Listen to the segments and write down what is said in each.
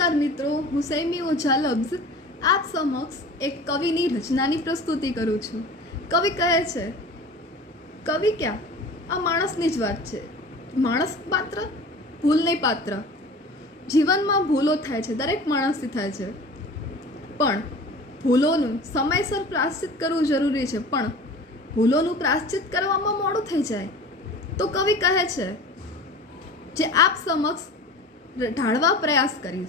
નમસ્કાર મિત્રો, હું સૈમી ઓઝા લબ્ઝ આપ સમક્ષ એક કવિની રચનાની પ્રસ્તુતિ કરું છું. કવિ કહે છે, કવિ ક્યાં? આ માણસની જ વાત છે. માણસ પાત્ર ભૂલ નહીં પાત્ર. જીવનમાં ભૂલો થાય છે, દરેક માણસથી થાય છે. પણ ભૂલોનું સમયસર પ્રાશ્ચિત કરવું જરૂરી છે, પણ ભૂલોનું પ્રાશ્ચિત કરવામાં મોડું થઈ જાય. તો કવિ કહે છે, જે આપ સમક્ષ ઢાળવા પ્રયાસ કરીશ.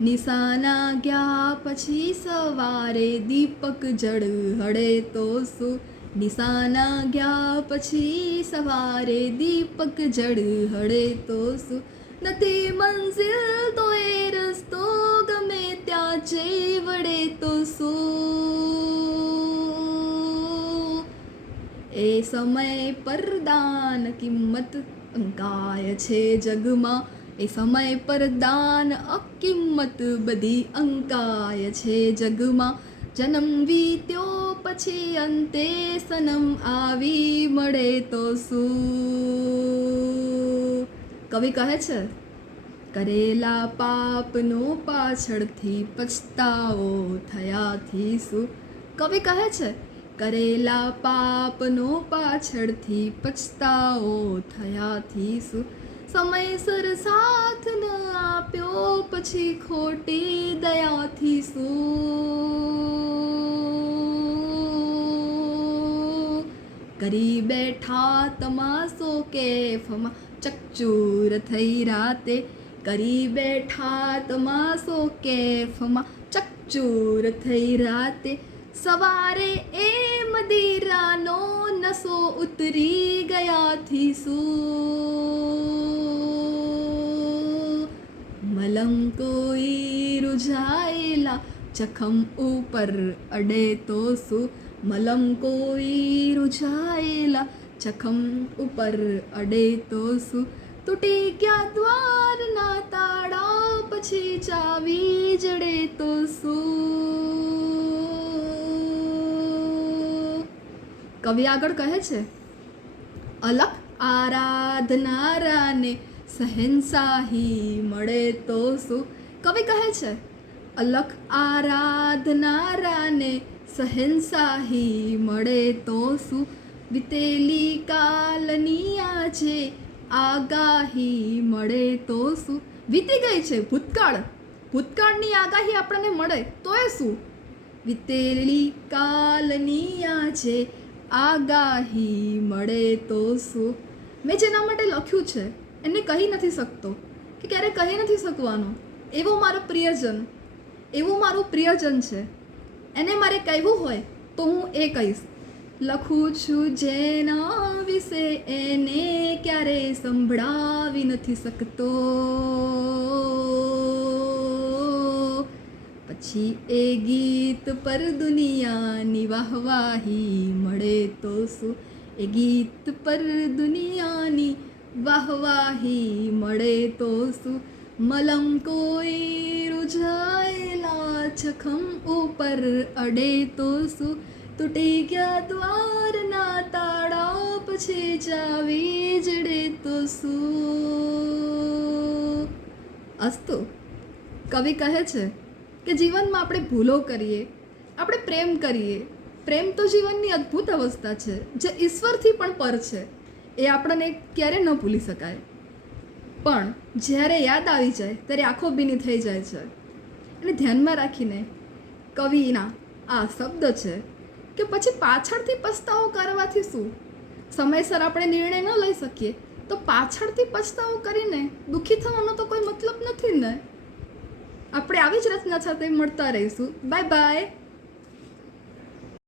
નિશાના ગયા પછી સવારે દીપક જળ હળે તો શું? નિશાના ગયા પછી સવારે દીપક જળ હળે તો શું? નથી મંઝિલ તો એ રસ્તો ગમે ત્યાં જઈ વળે તો શું? એ સમય પરદાન કિંમત ગાય છે જગમાં. એ સમય પર દાન અકિંમત બધી અંકાય છે જગમાં. જન્મ વીત્યો પછી અંતે સનમ આવી મળે તો શું? કવિ કહે છે, કરેલા પાપનો પાછળથી પછતાવો થયાથી શું? કવિ કહે છે, કરેલા પાપનો પાછળથી પછતાવો થયાથી શું? સમયસર સાથ ન આપ્યો, પછી ખોટી દયાથી શું કરી બેઠા તમાસો કેફમાં ચકચૂર થઈ રાતે. કરી બેઠા તમાસો કેફમાં ચકચૂર થઈ રાતે. સવારે એ મદિરાનો નસો ઉતરી ગયાથી શું રૂઝાયેલા જખમ ઉપર અડે તો શું મલમ કોઈ રૂઝાયેલા જખમ ઉપર અડે તો શું તૂટી ગયા દ્વારના તાળા પછી ચાવી જડે તો શું કવિ આગળ કહે છે અલક આરાધનારાને સહેનશાહી મળે તો શું કવિ કહે છે, અલખ આરાધનારાને સહેનશાહી મળે તો શું? વિતેલી કાલની આજે આગાહી મળે તો શું? વીતી ગઈ છે ભૂતકાળ. ભૂતકાળની આગાહી આપણને મળે તો એ શું? વિતેલી કાલની આજે આગાહી મળે તો શું? મેં જેના માટે લખ્યું છે, એને કહી નથી શકતો. કે ક્યારે કહી નથી શકવાનો? એવો મારો પ્રિયજન, એવું મારું પ્રિયજન છે. એને મારે કહેવું હોય તો હું એ કહીશ. લખું છું જેના વિશે એને ક્યારે સંભળાવી નથી શકતો. પછી એ ગીત પર દુનિયાની વાહવાહી મળે તો શું? એ ગીત પર દુનિયાની વાહવાહી મળે તો શું? મલમ કોઈ રૂઝાયેલા જખમ ઉપર અડે તો શું તૂટી ગયા દ્વારના તાળા પછી જાવી જડે તો શું અસ્તુ કવિ કહે છે કે જીવનમાં આપણે ભૂલો કરીએ આપણે પ્રેમ કરીએ પ્રેમ તો જીવનની અદ્ભુત અવસ્થા છે જે ઈશ્વરથી પણ પર છે, એ આપણને ક્યારે ન ભૂલી શકાય। પણ જ્યારે યાદ આવી જાય, ત્યારે આંખો ભીની થઈ જાય છે. અને ધ્યાનમાં રાખીને કવિના આ શબ્દ છે કે પછી પાછળથી પસ્તાવો કરવાથી શું? સમયસર આપણે નિર્ણય ન લઈ શકીએ, તો પાછળથી પસ્તાવો કરીને દુઃખી થવાનો તો કોઈ મતલબ નથી ને? આપણે આવી જ રચના સાથે મળતા રહીશું. Bye bye.